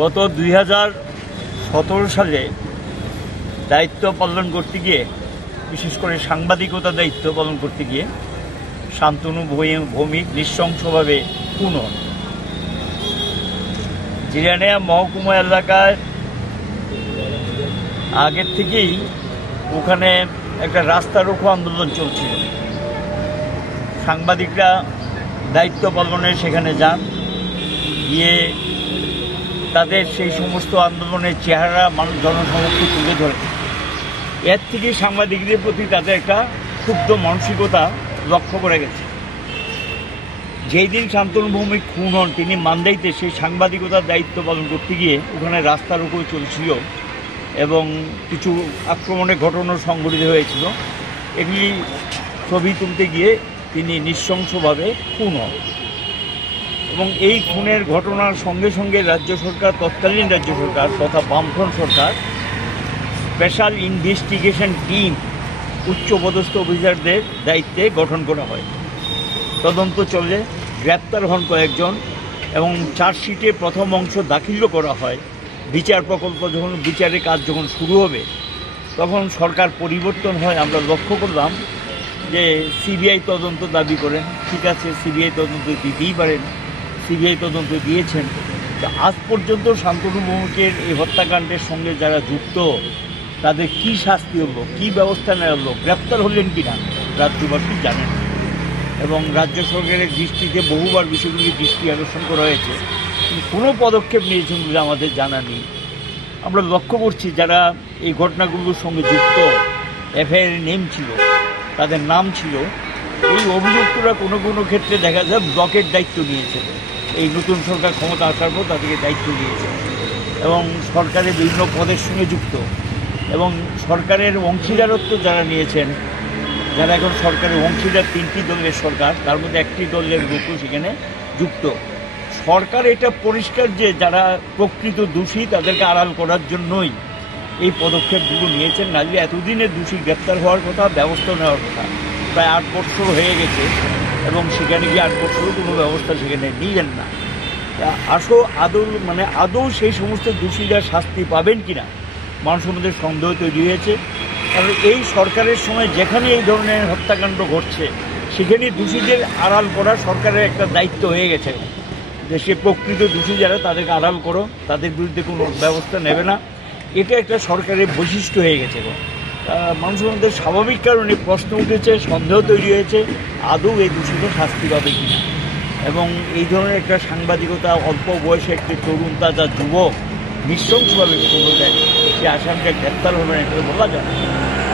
গত 2017 সালে দায়িত্ব পালন করতে গিয়ে, বিশেষ করে সাংবাদিকতা দায়িত্ব পালন করতে গিয়ে শান্তনু ভৌমিক নৃশংসভাবে খুন হন। জিরানিয়া মহকুমা এলাকায় আগের থেকেই ওখানে একটা রাস্তা রোকো আন্দোলন চলছিল। সাংবাদিকরা দায়িত্ব পালনে সেখানে যান, গিয়ে তাদের সেই সমস্ত আন্দোলনের চেহারা মানুষ জনসমক্ষে তুলে ধরে। এর থেকে সাংবাদিকদের প্রতি তাদের একটা ক্ষুব্ধ মানসিকতা লক্ষ্য করে গেছে। যেই দিন শান্তনু ভৌমিক খুন হন, তিনি মান্দাইতে সেই সাংবাদিকতার দায়িত্ব পালন করতে গিয়ে ওখানে রাস্তা রোকো চলছিল এবং কিছু আক্রমণের ঘটনা সংঘটিত হয়েছিল। এগুলি ছবি তুলতে গিয়ে তিনি নৃশংসভাবে খুন হন এবং এই খুনের ঘটনার সঙ্গে সঙ্গে রাজ্য সরকার, তৎকালীন রাজ্য সরকার তথা বামফ্রন্ট সরকার স্পেশাল ইনভেস্টিগেশন টিম উচ্চপদস্থ অফিসারদের দায়িত্বে গঠন করা হয়। তদন্ত চলে, গ্রেপ্তার হন কয়েকজন এবং চার্জশিটে প্রথম অংশ দাখিলও করা হয়। বিচার প্রকল্প যখন বিচারের কাজ যখন শুরু হবে তখন সরকার পরিবর্তন হয়। আমরা লক্ষ্য করলাম যে সিবিআই তদন্ত দাবি করেন, ঠিক আছে, সিবিআই তদন্ত দিতেই পারেন, সিবিআই তদন্ত দিয়েছেন। তো আজ পর্যন্ত শান্তনু ভৌমিকের এই হত্যাকাণ্ডের সঙ্গে যারা যুক্ত তাদের কি শাস্তি হলো, কি ব্যবস্থা নেওয়া হলো, গ্রেপ্তার হলেন কিনা রাজ্যবাসী জানেন। এবং রাজ্য সরকারের দৃষ্টিতে বহুবার বিষয়গুলি দৃষ্টি আকর্ষণ করা হয়েছে, কিন্তু কোনো পদক্ষেপ নিয়েছেন বলে আমাদের জানা নেই। আমরা লক্ষ্য করছি যারা এই ঘটনাগুলোর সঙ্গে যুক্ত, এফআইআর নেম ছিল, তাদের নাম ছিল, এই অভিযুক্তরা কোনো কোনো ক্ষেত্রে দেখা যায় ব্লকের দায়িত্ব নিয়েছে। এই নতুন সরকার ক্ষমতা আসার পর তাদেরকে দায়িত্ব দিয়েছে এবং সরকারের বিভিন্ন পদের সঙ্গে যুক্ত এবং সরকারের অংশীদারত্ব যারা নিয়েছেন, যারা এখন সরকারের অংশীদার, 3টি দলের সরকার, তার মধ্যে একটি দলের লোকও সেখানে যুক্ত। সরকার এটা পরিষ্কার যে যারা প্রকৃত দোষী তাদেরকে আড়াল করার জন্যই এই পদক্ষেপগুলো নিয়েছেন, নাহলে এতদিনে দোষী গ্রেপ্তার হওয়ার কথা, ব্যবস্থা নেওয়ার কথা। প্রায় 8 বছর হয়ে গেছে এবং সেখানে গিয়ে 8 বছরও কোনো ব্যবস্থা সেখানে নিলেন না। আদৌ সেই সমস্ত দোষীরা শাস্তি পাবেন কিনা মানুষের মধ্যে সন্দেহ তৈরি হয়েছে। কারণ এই সরকারের সময় যেখানে এই ধরনের হত্যাকাণ্ড ঘটছে সেখানে দোষীদের আড়াল করা সরকারের একটা দায়িত্ব হয়ে গেছে, যে সে প্রকৃত দোষী যারা তাদেরকে আড়াল করো, তাদের বিরুদ্ধে কোনো ব্যবস্থা নেবে না। এটা একটা সরকারের বৈশিষ্ট্য হয়ে গেছে। মানুষের মধ্যে স্বাভাবিক কারণে প্রশ্ন উঠেছে, সন্দেহ তৈরি হয়েছে আদৌ এই দোষীদের শাস্তি পাবে কিনা। এবং এই ধরনের একটা সাংবাদিকতা, অল্প বয়সে একটি তরুণ তাজা যুবক নৃশংসভাবে খুন দেয়, সে আসামিটা গ্রেপ্তার হবে না এটা বলা যায় না।